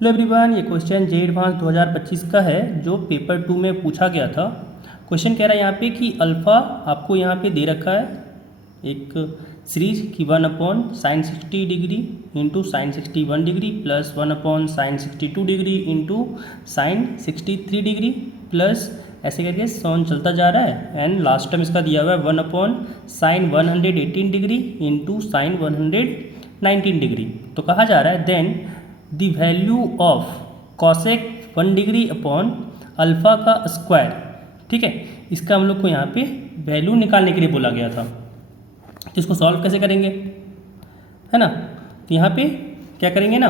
Hello everyone, ये question जे advance 2025 का है जो पेपर 2 में पूछा गया था। क्वेश्चन कह रहा है यहाँ पे कि अल्फ़ा आपको यहाँ पे दे रखा है एक सीरीज कि 1/sin60 degree into sin61 degree plus 1/sin62 degree into sin63 degree plus ऐसे करके सॉन चलता जा रहा है। एंड लास्ट टर्म इसका दिया हुआ है 1/sin118 degree into sin119 degree. तो कहा जा रहा है then the value of cosec 1 degree upon alpha का स्क्वायर। ठीक है, इसका हम लोग को यहाँ पे वैल्यू निकालने के लिए बोला गया था। तो इसको सॉल्व कैसे करेंगे, है ना। तो यहाँ पे क्या करेंगे ना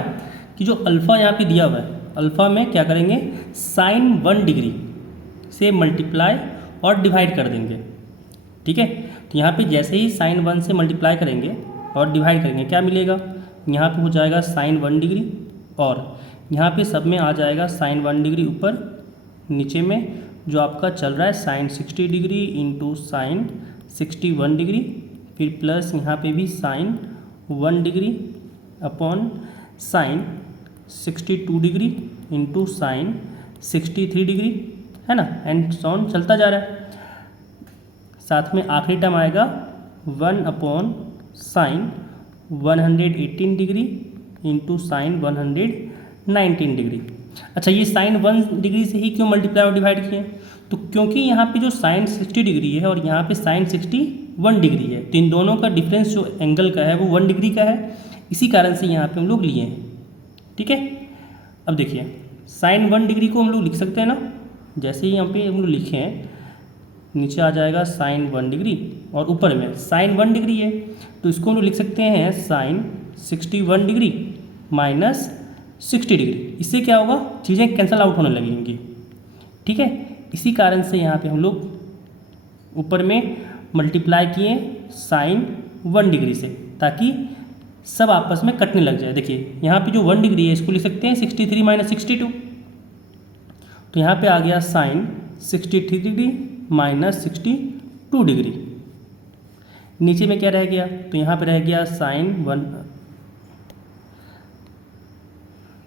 कि जो अल्फ़ा यहाँ पे दिया हुआ है, अल्फ़ा में क्या करेंगे sin 1 डिग्री से मल्टीप्लाई और डिवाइड कर देंगे। ठीक है, तो यहाँ पे जैसे ही sin 1 से मल्टीप्लाई करेंगे और डिवाइड करेंगे क्या मिलेगा, यहाँ पे हो जाएगा sin 1 डिग्री और यहाँ पे सब में आ जाएगा sin 1 डिग्री ऊपर, नीचे में जो आपका चल रहा है sin60 degree into sin61 degree, फिर प्लस यहाँ पे भी sin 1 degree upon sin62 degree into sin63 degree, है ना। एंड सॉन चलता जा रहा है। साथ में आखिरी टर्म आएगा 1/sin118 degree into sin119 degree. अच्छा, ये sin 1 डिग्री से ही क्यों मल्टीप्लाई और डिवाइड किए, तो क्योंकि यहाँ पे जो sin60 डिग्री है और यहाँ पे sin61 डिग्री है, तो इन दोनों का डिफरेंस जो एंगल का है वो 1 डिग्री का है, इसी कारण से यहाँ पे हम लोग लिए हैं। ठीक है, अब देखिए sin 1 डिग्री को हम लोग लिख सकते हैं ना, जैसे ही यहाँ पे हम लोग लिखे हैं नीचे आ जाएगा sin 1 डिग्री और ऊपर में sin 1 डिग्री है, तो इसको हम लोग लिख सकते हैं sin61 डिग्री माइनस 60 डिग्री। इससे क्या होगा, चीज़ें कैंसल आउट होने लगेंगी। ठीक है, इसी कारण से यहाँ पे हम लोग ऊपर में मल्टीप्लाई किए sin 1 डिग्री से, ताकि सब आपस में कटने लग जाए। देखिए यहाँ पे जो 1 डिग्री है इसको लिख सकते हैं 63 माइनस 62, तो यहाँ पे आ गया sin63 डिग्री माइनस 62 डिग्री। नीचे में क्या रह गया, तो यहाँ पे रह गया sin 1,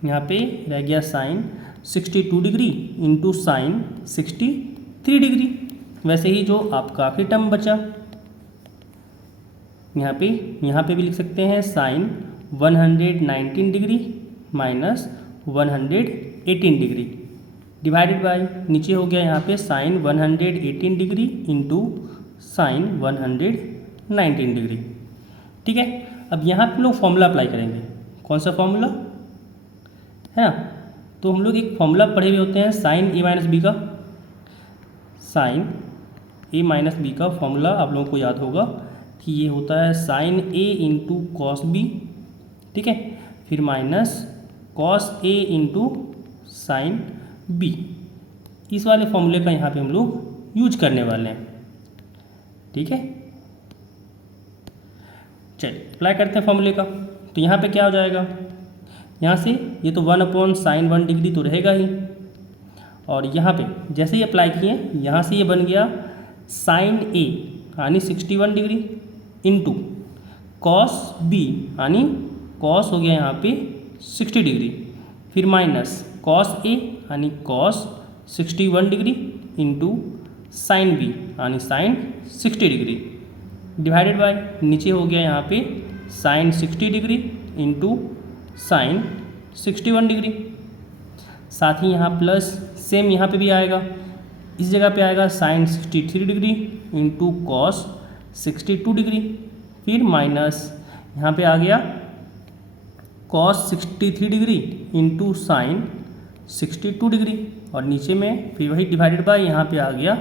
यहाँ पे रह गया sin62 degree into sin63 degree. वैसे ही जो आपका आखिरी टर्म बचा यहाँ पे भी लिख सकते हैं sin119 degree minus 118 degree divided bye नीचे हो गया यहाँ पे sin118 degree into sin119 degree. ठीक है, अब यहाँ पे लोग फॉर्मूला अप्लाई करेंगे। कौन सा फॉर्मूला है ना, तो हम लोग एक फॉर्मूला पढ़े हुए होते हैं sin a माइनस बी का। sin a माइनस बी का फॉर्मूला आप लोगों को याद होगा कि ये होता है sin a इंटू कॉस बी। ठीक है, फिर minus cos a into sine बी। इस वाले फॉर्मूले का यहाँ पे हम लोग यूज करने वाले हैं। ठीक है, चलिए अप्लाई करते हैं फॉर्मूले का। तो यहाँ पे क्या हो जाएगा, यहाँ से ये तो 1/sin1 डिग्री तो रहेगा ही, और यहाँ पे जैसे ही अप्लाई किए यहाँ से ये बन गया sin a यानी 61 डिग्री इंटू cos b यानी cos हो गया यहाँ पे 60 डिग्री, फिर माइनस cos a यानी cos 61 degree into sin b यानी sin 60 डिग्री डिवाइडेड बाय नीचे हो गया यहाँ पे sin 60 degree into sin 61 degree. साथ ही यहाँ प्लस सेम यहाँ पे भी आएगा, इस जगह पे आएगा sin 63 degree into cos 62 degree, फिर माइनस यहाँ पे आ गया cos 63 degree into sin 62 degree, और नीचे में फिर वही डिवाइडेड बाय यहाँ पे आ गया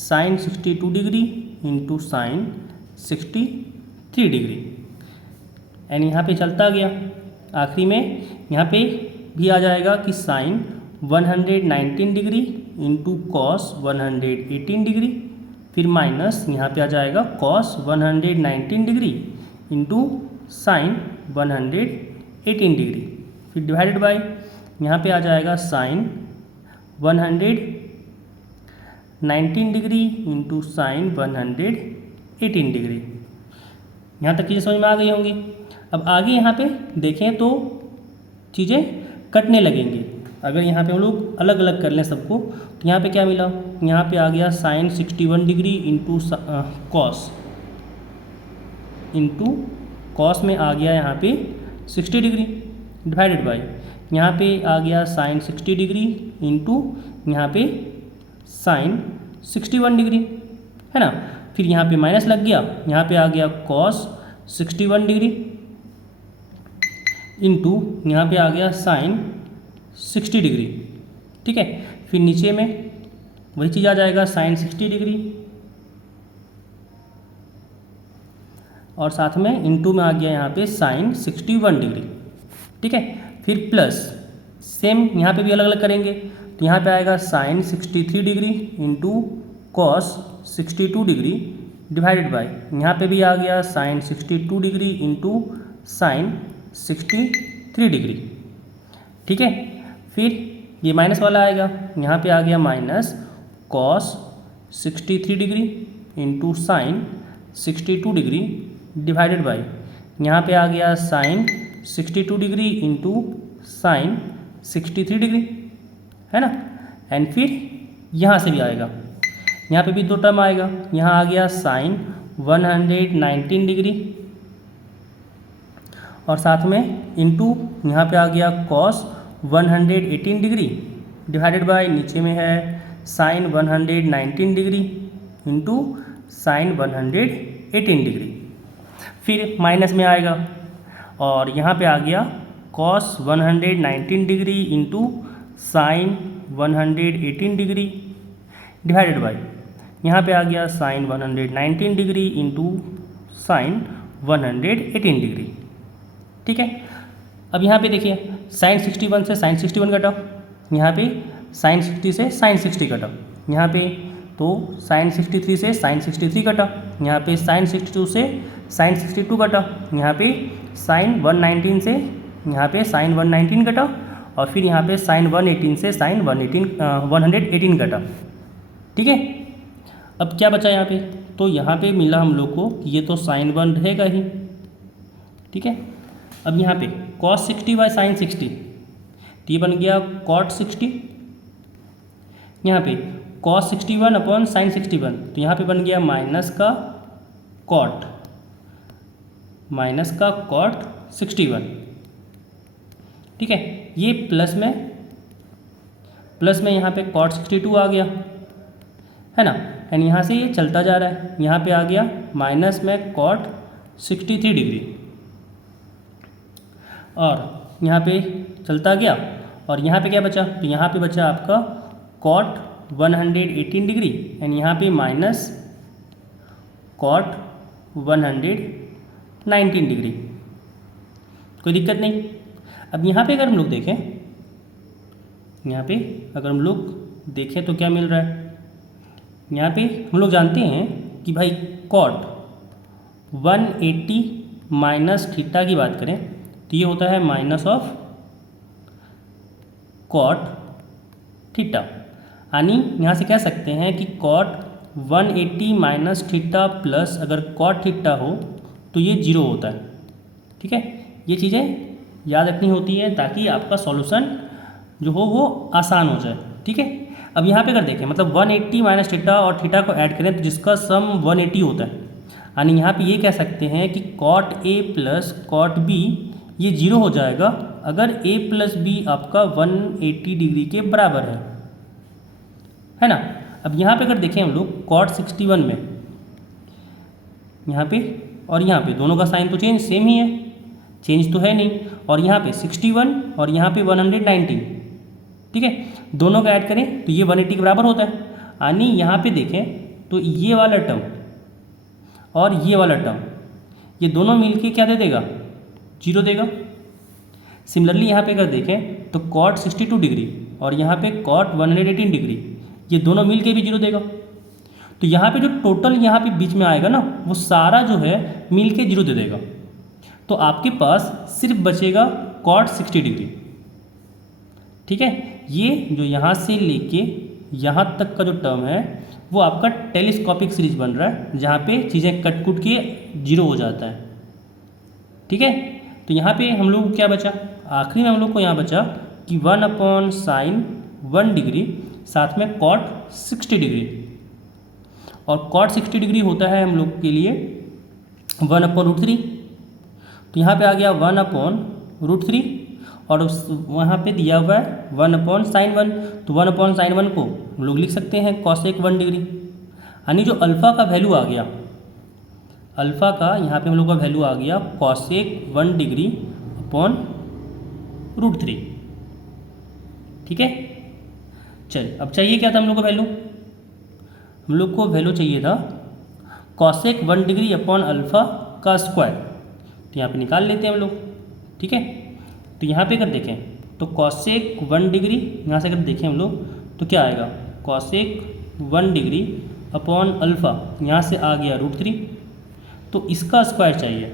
sin 62 degree into sin 63 degree. And यहाँ पे चलता गया, आखिरी में यहाँ पे भी आ जाएगा कि sin 119 degree into cos 118 degree, फिर माइनस यहाँ पे आ जाएगा cos 119 degree into sin 118 degree, फिर डिवाइडेड बाय यहाँ पे आ जाएगा sin 119 degree into sin 118 degree. यहाँ तक चीज़ें समझ में आ गई होंगी। अब आगे यहाँ पे देखें तो चीज़ें कटने लगेंगे। अगर यहाँ पे हम लोग अलग अलग कर लें सबको, तो यहाँ पे क्या मिला, यहाँ पे आ गया साइन 61 डिग्री इंटू कॉस में आ गया यहाँ पे 60 डिग्री डिवाइडेड बाई यहाँ पे आ गया साइन 60 डिग्री इंटू यहाँ पे साइन 61 डिग्री, है ना। फिर यहाँ पे माइनस लग गया, यहाँ पे आ गया कॉस 61 डिग्री इंटू यहाँ पे आ गया साइन 60 डिग्री, ठीक है। फिर नीचे में वही चीज़ आ जाएगा साइन 60 डिग्री और साथ में इंटू में आ गया यहाँ पे साइन 61 डिग्री, ठीक है। फिर प्लस सेम यहाँ पे भी अलग अलग करेंगे, तो यहाँ पे आएगा sine 63 degree into cos 62 degree divided by यहाँ पे भी आ गया sine 62 degree into sine 63 degree, ठीक है। फिर ये माइनस वाला आएगा, यहाँ पे आ गया minus cos 63 degree into sine 62 degree divided by यहाँ पे आ गया sine 62 degree into sine 63 degree, है ना। एंड फिर यहाँ से भी आएगा, यहाँ पे भी दो टर्म आएगा, यहाँ आ गया साइन 119 डिग्री और साथ में इंटू यहाँ पे आ गया कॉस 118 डिग्री डिवाइडेड बाय नीचे में है sine 119 degree into sine 118 degree. फिर माइनस में आएगा और यहाँ पे आ गया cos 119 degree into sine 118 degree divided by यहाँ पे आ गया sine 119 degree into sine 118 degree, ठीक है। अब यहाँ पे देखिए साइन 61 से साइन 61 कटा, यहाँ पे साइन 60 से साइन 60 कटा, यहाँ पे तो साइन 63 से साइन 63 कटा, यहाँ पे साइन 62 से साइन 62 कटा, यहाँ पे साइन 119 से यहाँ पे साइन 119 कटा और फिर यहाँ पे साइन 118 से साइन 118 कटा, ठीक है। अब क्या बचा यहाँ पे, तो यहाँ पे मिला हम लोग को कि ये तो साइन 1 रहेगा ही, ठीक है। अब यहाँ पे कॉस 60 बाई साइन 60, तो ये बन गया कॉट 60, यहाँ पे कॉस 61 अपॉन साइन 61, तो यहाँ पे बन गया माइनस का कॉट 61, ठीक है। ये प्लस में यहाँ पे कॉट 62 आ गया, है ना। एंड यहाँ से ये चलता जा रहा है, यहाँ पे आ गया माइनस में कॉट 63 डिग्री और यहाँ पे चलता गया और यहाँ पे क्या बचा, तो यहाँ पे बचा आपका कॉट 118 डिग्री एंड यहाँ पे माइनस कॉट 119 डिग्री, कोई दिक्कत नहीं। अब यहाँ पे अगर हम लोग देखें, यहाँ पे अगर हम लोग देखें तो क्या मिल रहा है, यहाँ पे हम लोग जानते हैं कि भाई कॉट 180 माइनस थीटा की बात करें तो ये होता है माइनस ऑफ कॉट थीटा, यानी यहाँ से कह सकते हैं कि कॉट 180 माइनस थीटा प्लस अगर कॉट थीटा हो तो ये 0 होता है, ठीक है। ये चीज़ें याद रखनी होती है ताकि आपका सॉल्यूशन जो हो वो आसान हो जाए, ठीक है। अब यहाँ पे अगर देखें मतलब 180 माइनस थीटा और थीटा को ऐड करें तो जिसका सम 180 होता है, यानी यहाँ पे ये कह सकते हैं कि cot A plus cot B ये 0 हो जाएगा अगर a प्लस बी आपका 180 डिग्री के बराबर है ना। अब यहाँ पे अगर देखें हम लोग कॉट 61 में यहाँ पे और यहाँ पे दोनों का साइन तो सेम ही है, चेंज तो है नहीं, और यहाँ पे 61 और यहाँ पे 119, ठीक है। दोनों का ऐड करें तो ये 180 के बराबर होता है, यानी यहाँ पे देखें तो ये वाला टर्म और ये वाला टर्म ये दोनों मिलके क्या दे देगा, 0 देगा। सिमिलरली यहाँ पे अगर देखें तो कॉट 62 डिग्री और यहाँ पे कॉट 118 डिग्री ये दोनों मिल के भी 0 देगा। तो यहाँ पे जो टोटल यहाँ पे बीच में आएगा ना वो सारा जो है मिल के 0 दे देगा, तो आपके पास सिर्फ बचेगा कॉट 60 डिग्री, ठीक है। ये जो यहाँ से लेके यहाँ तक का जो टर्म है वो आपका टेलीस्कोपिक सीरीज बन रहा है जहाँ पे चीज़ें कट कुट के 0 हो जाता है, ठीक है। तो यहाँ पे हम लोग को क्या बचा, आखिरी में हम लोग को यहाँ बचा कि 1/sin 1 डिग्री साथ में cot 60 डिग्री, और cot 60 डिग्री होता है हम लोग के लिए 1/√3। तो यहाँ पे आ गया 1/√3 और वहाँ पे दिया हुआ है 1/sin 1, तो 1/sin 1 को हम लोग लिख सकते हैं cosec 1 डिग्री। यानी जो अल्फ़ा का वैल्यू आ गया, अल्फ़ा का यहाँ पे हम लोग का वैल्यू आ गया cosec 1 डिग्री अपॉन √3। ठीक है, चलिए अब चाहिए क्या था हम लोग को वैल्यू, हम लोग को वैल्यू चाहिए था cosec 1 डिग्री अपॉन अल्फ़ा का स्क्वायर। तो यहाँ पे निकाल लेते हैं हम लोग। ठीक है, तो यहाँ पे अगर देखें तो cosec 1 डिग्री, यहाँ से अगर देखें हम लोग तो क्या आएगा, cosec 1 डिग्री अपॉन अल्फ़ा, यहाँ से आ गया √3, तो इसका स्क्वायर चाहिए,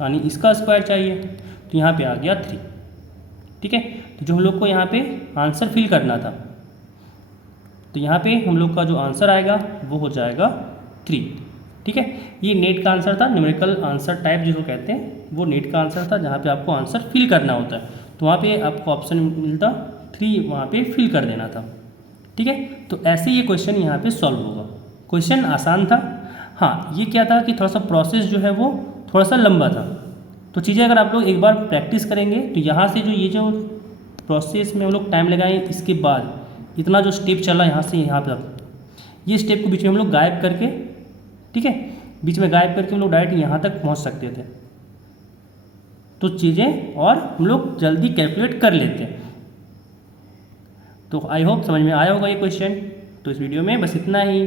यानी इसका स्क्वायर चाहिए, तो यहाँ पे आ गया 3। ठीक है, तो जो हम लोग को यहाँ पे आंसर फिल करना था, तो यहाँ पे हम लोग का जो आंसर आएगा वो हो जाएगा 3। ठीक है, ये नेट का आंसर था, न्यूमेरिकल आंसर टाइप जिसको कहते हैं, वो नेट का आंसर था जहाँ पे आपको आंसर फिल करना होता है। तो वहाँ पे आपको ऑप्शन मिलता 3, वहाँ पे फिल कर देना था। ठीक है, तो ऐसे ये क्वेश्चन यहाँ पे सॉल्व होगा। क्वेश्चन आसान था, हाँ ये क्या था कि थोड़ा सा प्रोसेस जो है वो थोड़ा सा लंबा था। तो चीज़ें अगर आप लोग एक बार प्रैक्टिस करेंगे तो यहाँ से जो ये जो प्रोसेस में हम लोग टाइम लगाएं, इसके बाद इतना जो स्टेप चला यहाँ से यहाँ तक, ये स्टेप को बीच में हम लोग गायब करके, ठीक है, बीच में गायब करके हम लोग डायरेक्ट यहाँ तक पहुँच सकते थे। तो चीज़ें और हम लोग जल्दी कैलकुलेट कर लेते हैं। तो आई होप समझ में आया होगा ये क्वेश्चन। तो इस वीडियो में बस इतना ही।